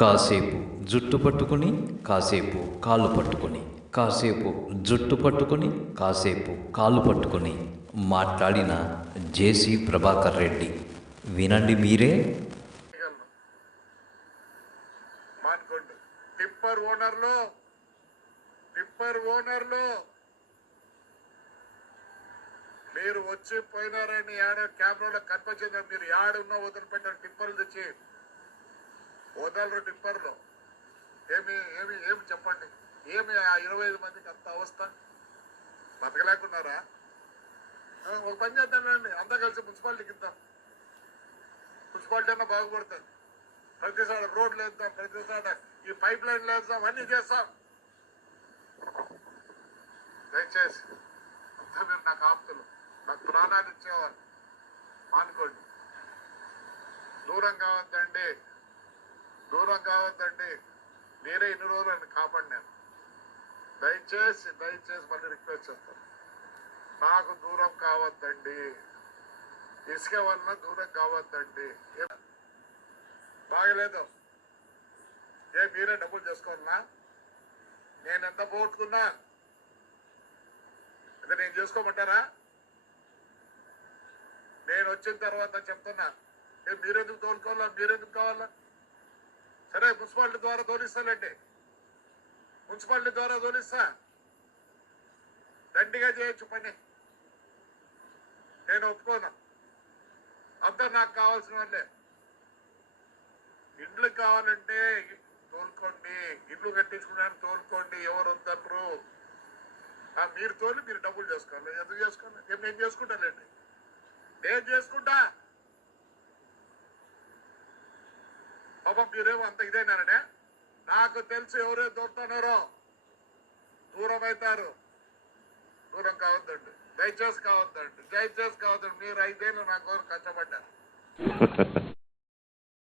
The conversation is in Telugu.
కాసేపు జుట్టు పట్టుకుని కాసేపు కాళ్ళు పట్టుకుని కాసేపు జుట్టు పట్టుకుని కాసేపు కాళ్ళు పట్టుకుని మాట్లాడిన జేసీ ప్రభాకర్ రెడ్డి వినండి మీరే. మానుకోండి. టిప్పర్ ఓనర్లు మీరు వచ్చి పోయినారని యాడ కెమెరాలో కనిపించింది. మీరు యాడున్నా వదిలిపెట్టారు. టిప్పర్లు తెచ్చి వదలరు. టిప్పర్లు ఏమి ఏమి ఏమి చెప్పండి. ఏమి ఆ 25 మందికి అంత అవస్థ బతకలేకున్నారా? ఒక పని చేద్దామండి, అంతా కలిసి మున్సిపాలిటీకి ఇద్దాం. మున్సిపాలిటీ అన్నా బాగుపడుతుంది. ప్రతిసాడ రోడ్లు వేద్దాం, ప్రతిసాడ ఈ పైప్ లైన్లు వేద్దాం, అన్నీ చేస్తాం. దయచేసి అంతా మీరు నాకు ఆప్తులు, నాకు ప్రాణాలు ఇచ్చేవారు. మానుకోండి. దూరం కావద్దండి. మీరే ఇన్ని రోజులు ఆయన కాపాడినాను. దయచేసి మళ్ళీ రిక్వెస్ట్ చేస్తాను, నాకు దూరం కావద్దండి. ఇసుక వలన దూరం కావద్దండి. బాగలేదు. మీరే డబ్బులు చేసుకోవాలన్నా? నేను ఎంత పోగొట్టుకున్నా అదే నేను చేసుకోమంటారా? నేను వచ్చిన తర్వాత చెప్తున్నా, మీరెందుకు తోలుకోవాలా? మీరెందుకు కావాలా? సరే, మున్సిపాలిటీ ద్వారా తోలిస్తానండి. మున్సిపాలిటీ ద్వారా తోలిస్తా. దండిగా చేయొచ్చు పని. నేను ఒప్పుకోను. అంతా నాకు కావాల్సిన వాళ్ళే. ఇండ్లు కావాలంటే తోలుకోండి, ఇల్లు కట్టించుకున్నాను తోలుకోండి, ఎవరు వద్దరు. మీరు తోలి మీరు డబ్బులు చేసుకోవాలి. ఎందుకు చేసుకోవాలి? నేను చేసుకుంటానండి, నేను చేసుకుంటా. పాపం మీరేమో అంత ఇదేనారనే. నాకు తెలిసి ఎవరే దొరుకుతున్నారో దూరం అవుతారు. దూరం కావద్దండి, దయచేసి కావద్దండి. మీరు 5 ఏళ్ళు నా కోరు కష్టపడ్డారు.